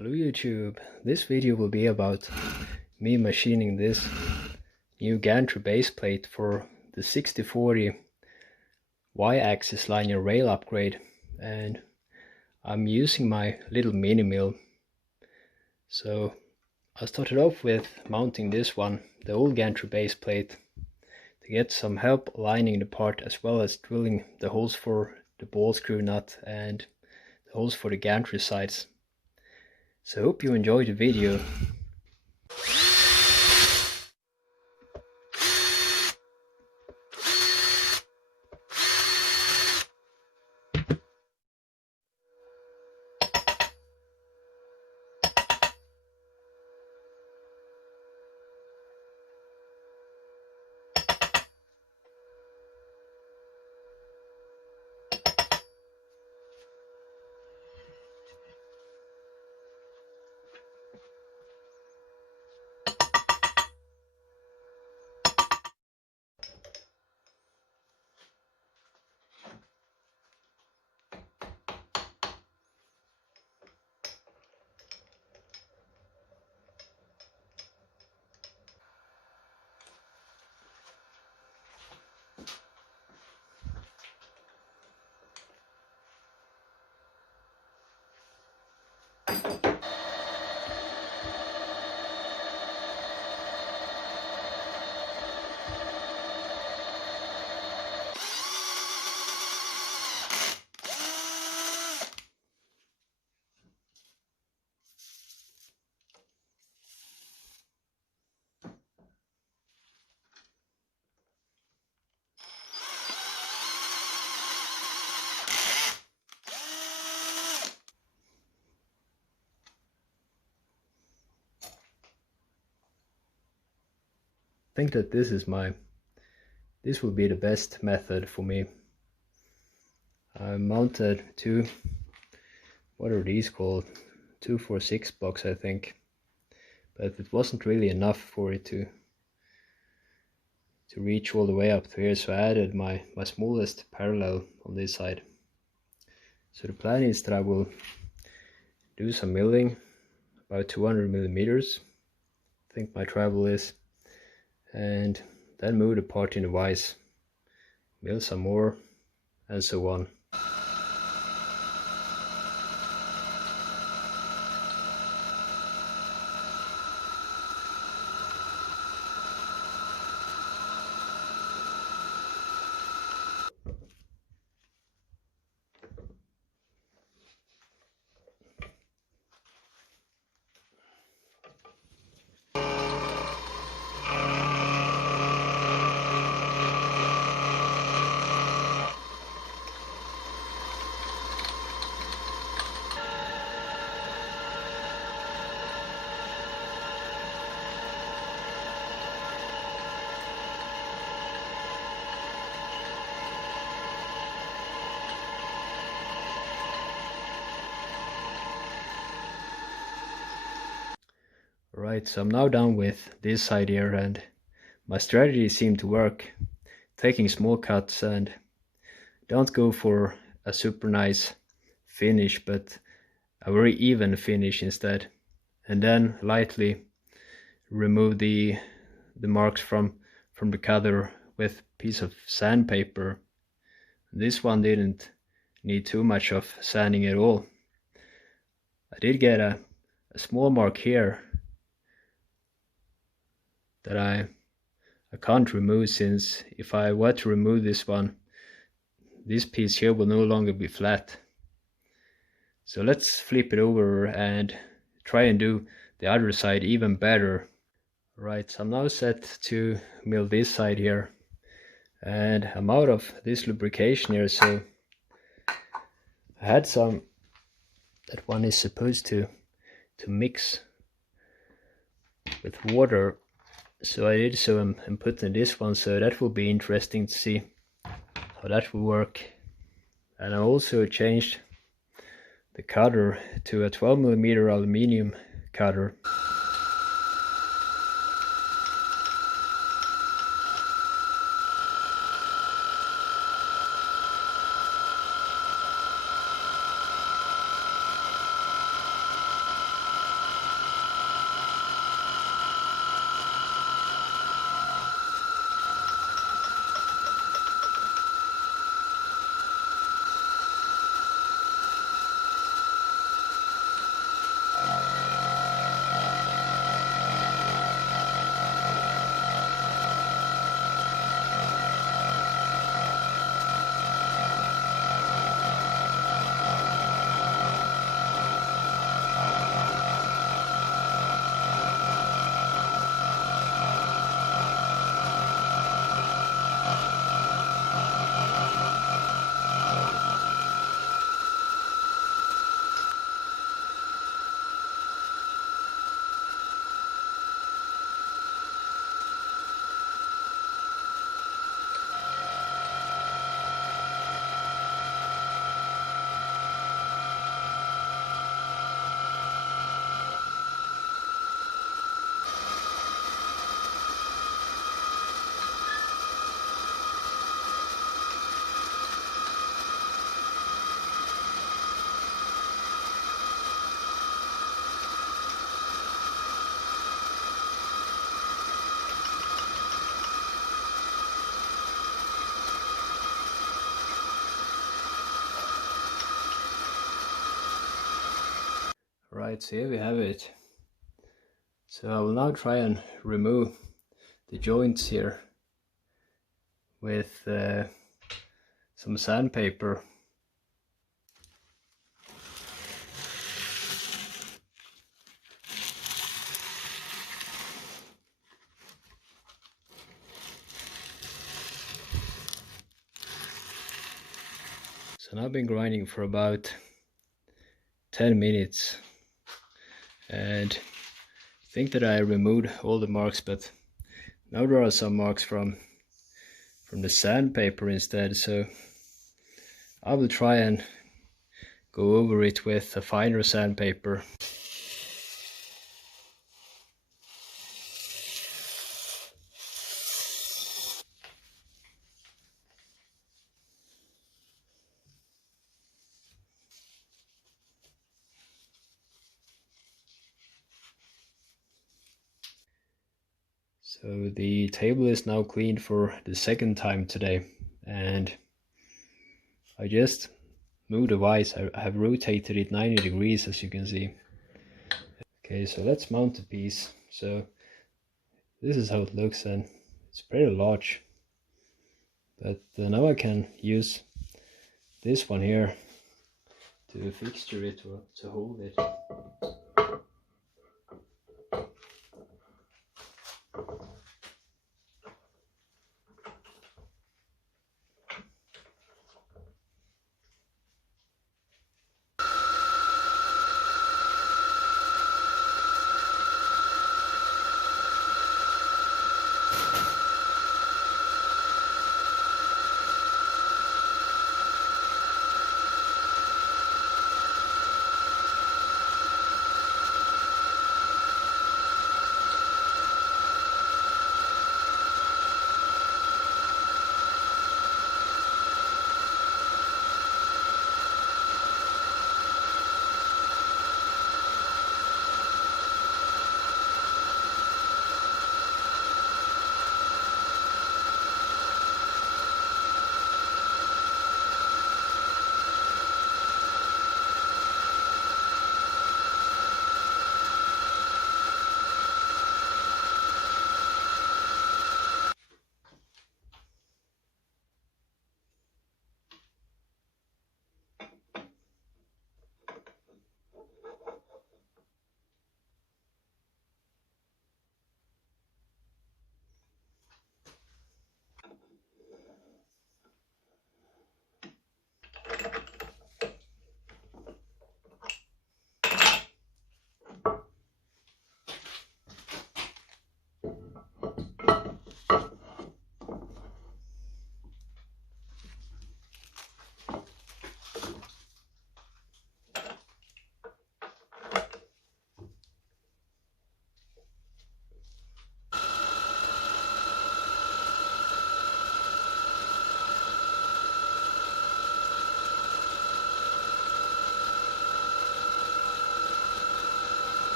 Hello YouTube, this video will be about me machining this new gantry baseplate for the 6040 Y-axis linear rail upgrade, and I'm using my little mini mill. So I started off with mounting this one, the old gantry baseplate, to get some help lining the part as well as drilling the holes for the ball screw nut and the holes for the gantry sides. So I hope you enjoyed the video. I think that this will be the best method for me. I mounted two, what are these called? 246 blocks, I think, but it wasn't really enough for it to reach all the way up to here, so I added my smallest parallel on this side. So the plan is that I will do some milling, about 200 millimeters, I think my travel is, and then move the part in the vise, mill some more, and so on. Right, so I'm now done with this side here, and my strategy seemed to work, taking small cuts and don't go for a super nice finish, but a very even finish instead, and then lightly remove the marks from the cutter with a piece of sandpaper. This one didn't need too much of sanding at all. I did get a small mark here that I can't remove, since if I were to remove this one, this piece here will no longer be flat. So let's flip it over and try and do the other side even better. Right, so I'm now set to mill this side here, and I'm out of this lubrication here, so I had some that one is supposed to mix with water. So I did so and put in this one, so that will be interesting to see how that will work. And I also changed the cutter to a 12mm aluminium cutter. Right, so here we have it. So I will now try and remove the joints here with some sandpaper. So now I've been grinding for about 10 minutes and I think that I removed all the marks, but now there are some marks from the sandpaper instead, so I will try and go over it with a finer sandpaper. So the table is now cleaned for the second time today, and I just moved the vise. I have rotated it 90 degrees, as you can see. Okay, so let's mount the piece. So this is how it looks, and it's pretty large, but now I can use this one here to fixture it or to hold it.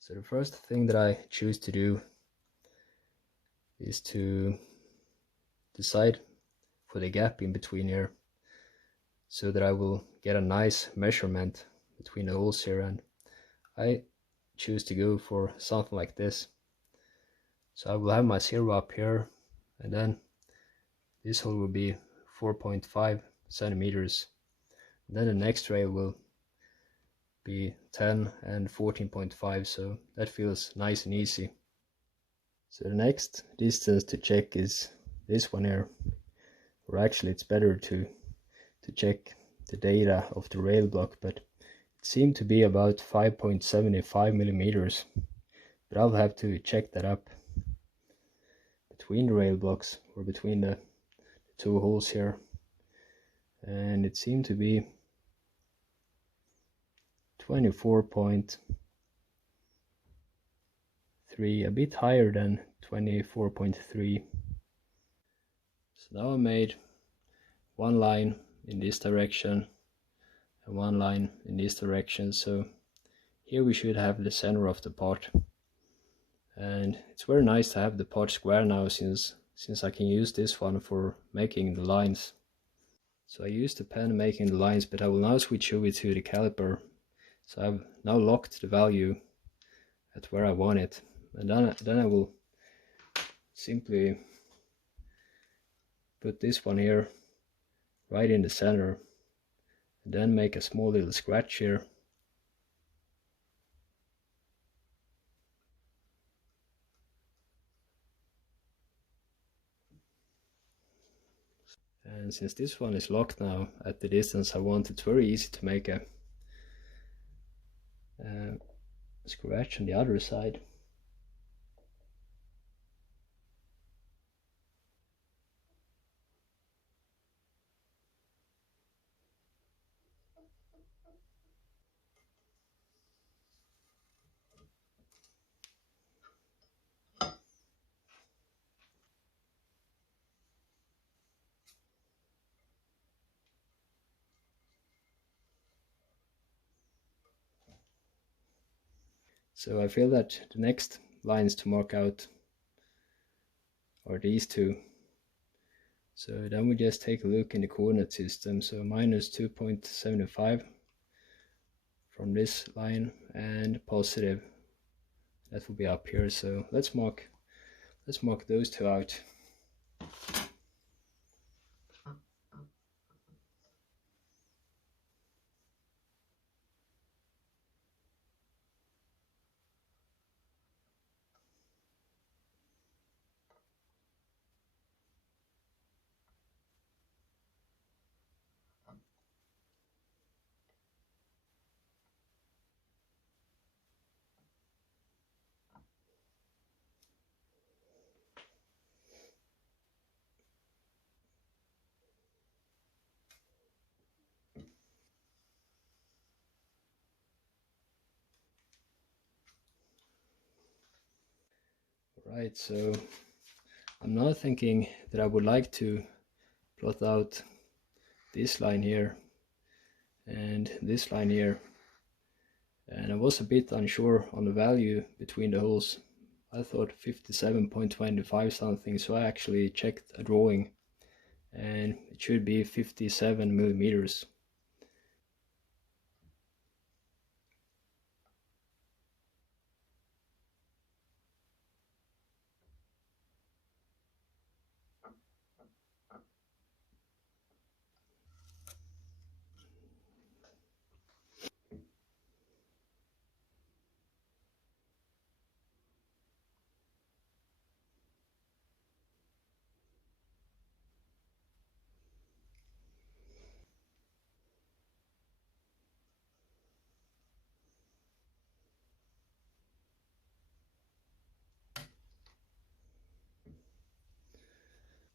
So the first thing that I choose to do is to decide for the gap in between here, so that I will get a nice measurement between the holes here, and I choose to go for something like this. So I will have my 0 up here, and then this hole will be 4.5 centimeters. And then the next rail will be 10 and 14.5, so that feels nice and easy. So the next distance to check is this one here, or actually it's better to check the data of the rail block, but it seemed to be about 5.75 millimeters, but I'll have to check that up between the rail blocks, or between the two holes here, and it seemed to be 24.3, a bit higher than 24.3. So now I made one line in this direction and one line in this direction, so here we should have the center of the part, and it's very nice to have the part square now, since I can use this one for making the lines. So I used the pen making the lines, but I will now switch over to the caliper. So I've now locked the value at where I want it, and then I will simply put this one here right in the center, and then make a small little scratch here. And since this one is locked now at the distance I want, it's very easy to make a scratch on the other side. So I feel that the next lines to mark out are these two. So then we just take a look in the coordinate system. So minus 2.75 from this line, and positive, that will be up here. So let's mark those two out. Right, so I'm now thinking that I would like to plot out this line here and this line here, and I was a bit unsure on the value between the holes. I thought 57.25 something, so I actually checked a drawing and it should be 57 millimeters.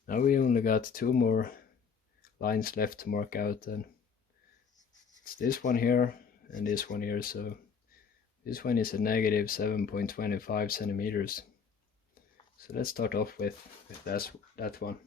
Now we only got two more lines left to mark out, and it's this one here and this one here. So this one is a negative 7.25 centimeters. So let's start off with that one.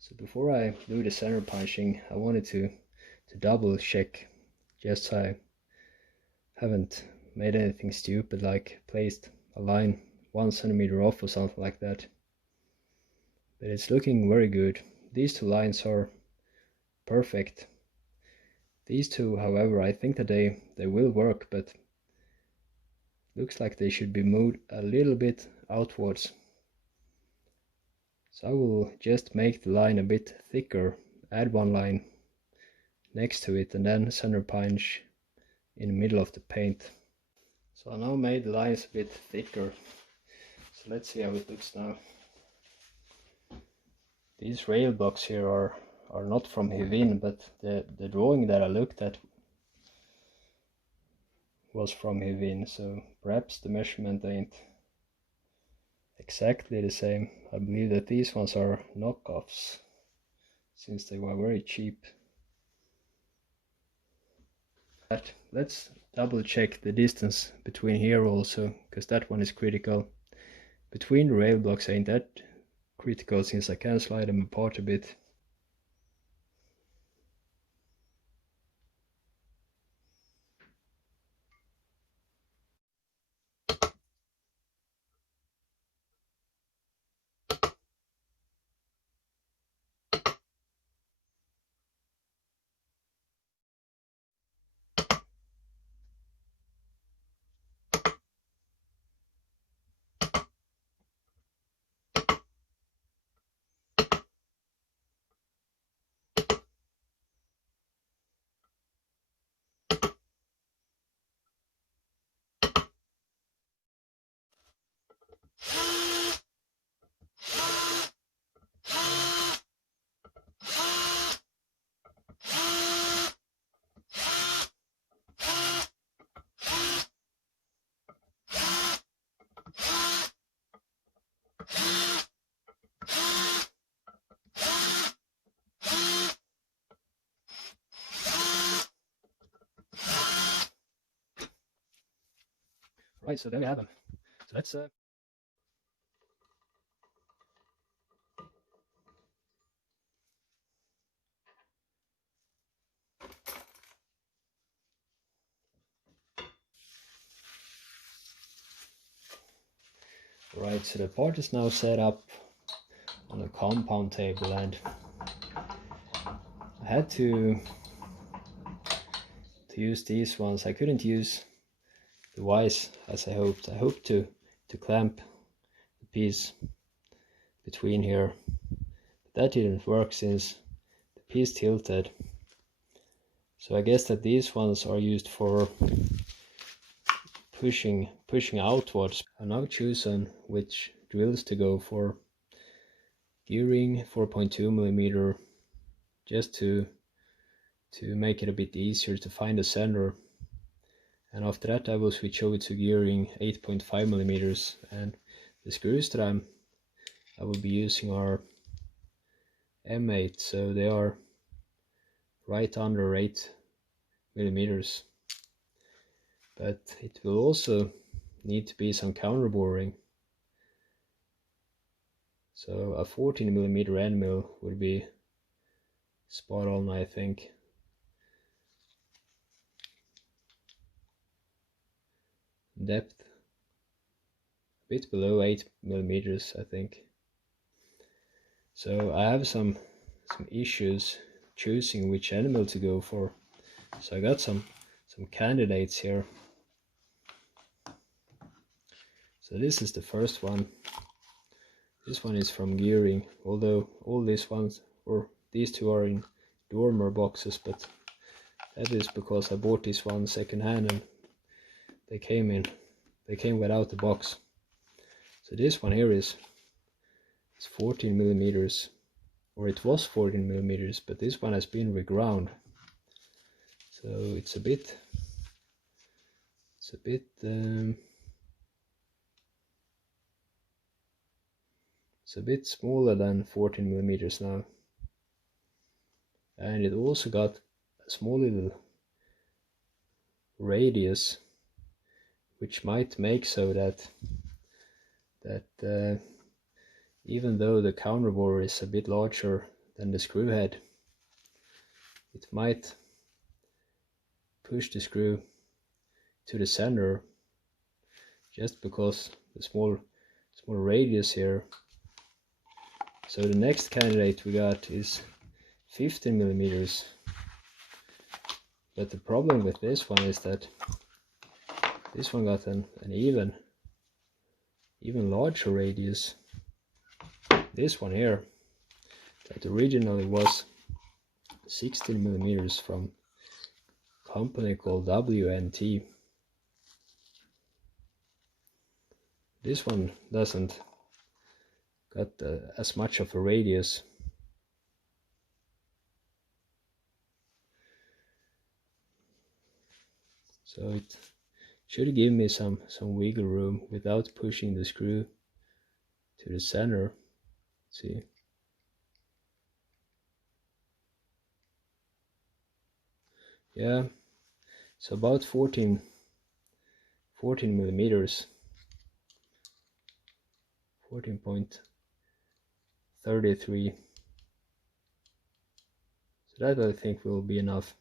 So before I do the center punching, I wanted to double check, just so I haven't made anything stupid like placed a line 1 centimeter off or something like that. But it's looking very good. These two lines are perfect. These two, however, I think that they will work, but looks like they should be moved a little bit outwards. So I will just make the line a bit thicker, add one line next to it, and then center punch in the middle of the paint. So I now made the lines a bit thicker. So let's see how it looks now. These rail blocks here are not from Hivin, but the drawing that I looked at was from Hivin, so perhaps the measurement ain't exactly the same. I believe that these ones are knockoffs, since they were very cheap. But let's double check the distance between here also, because that one is critical. Between the rail blocks ain't that critical, since I can slide them apart a bit. Right, so there we have them. So let's right, so the part is now set up on a compound table, and I had to use these ones. I couldn't use the Y's as I hoped. I hoped to clamp the piece between here, but that didn't work since the piece tilted. So I guess that these ones are used for pushing outwards. I've now chosen which drills to go for. Gearing 4.2mm, just to make it a bit easier to find the center. And after that I will switch over to gearing 8.5mm, and the screws that I will be using are M8, so they are right under 8mm. But it will also need to be some counter boring. So a 14mm end mill would be spot on, I think. Depth a bit below 8mm, I think. So I have some issues choosing which end mill to go for. So I got some candidates here. So this is the first one. This one is from Gearing, although all these ones, or these two, are in dormer boxes, but that is because I bought this one second hand and they came without the box. So this one here is 14mm, or it was 14mm, but this one has been reground, so it's a bit smaller than 14mm now, and it also got a small little radius, which might make so that even though the counter bore is a bit larger than the screw head, it might push the screw to the center, just because the small radius here. So the next candidate we got is 15mm, But the problem with this one is that this one got an even larger radius. This one here, that originally was 16 millimeters from a company called WNT. This one doesn't got as much of a radius. So it should give me some wiggle room without pushing the screw to the center. Let's see. Yeah, so about 14 millimeters, 14.33. So that I think will be enough.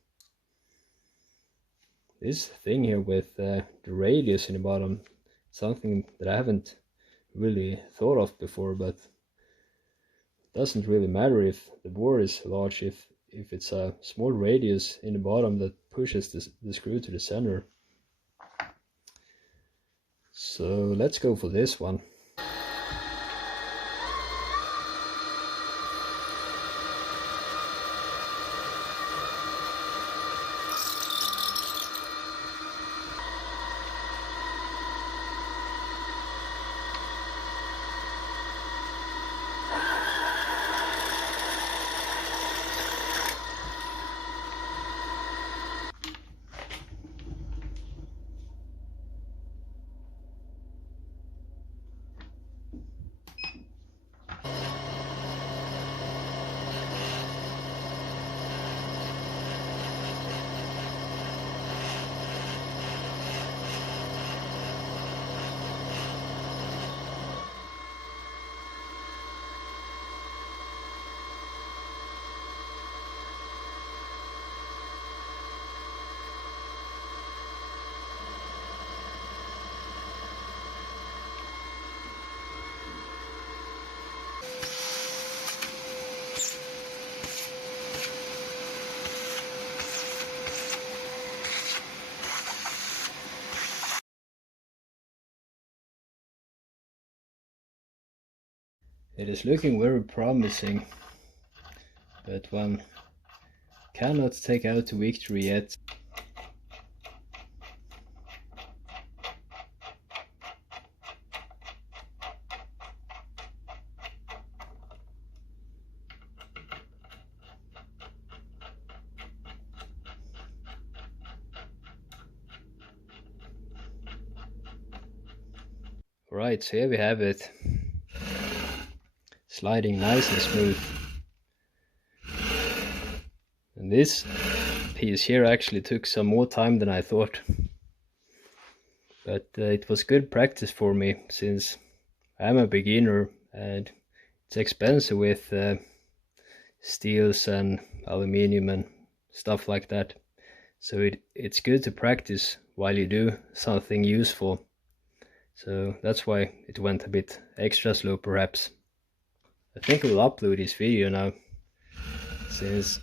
This thing here with the radius in the bottom, something that I haven't really thought of before, but it doesn't really matter if the bore is large, if it's a small radius in the bottom that pushes the screw to the center. So let's go for this one. It is looking very promising, but one cannot take out the victory yet. Right, so here we have it, sliding nice and smooth. And this piece here actually took some more time than I thought, but it was good practice for me, since I'm a beginner and it's expensive with steels and aluminium and stuff like that. So it's good to practice while you do something useful. So that's why it went a bit extra slow perhaps. I think I will upload this video now, since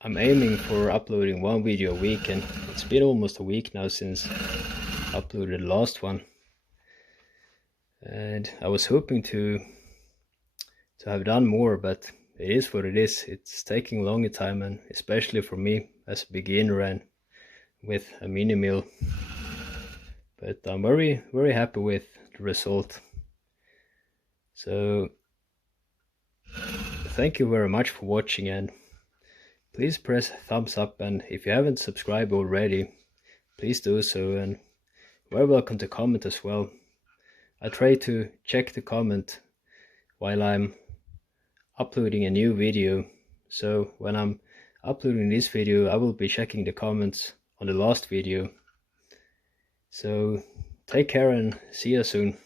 I'm aiming for uploading one video a week, and it's been almost a week now since I uploaded the last one. And I was hoping to have done more, but it is what it is. It's taking a longer time, and especially for me as a beginner and with a minimill. But I'm very happy with the result. So thank you very much for watching, and please press thumbs up, and if you haven't subscribed already, please do so, and you're welcome to comment as well. I try to check the comment while I'm uploading a new video, so when I'm uploading this video I will be checking the comments on the last video. So take care and see you soon.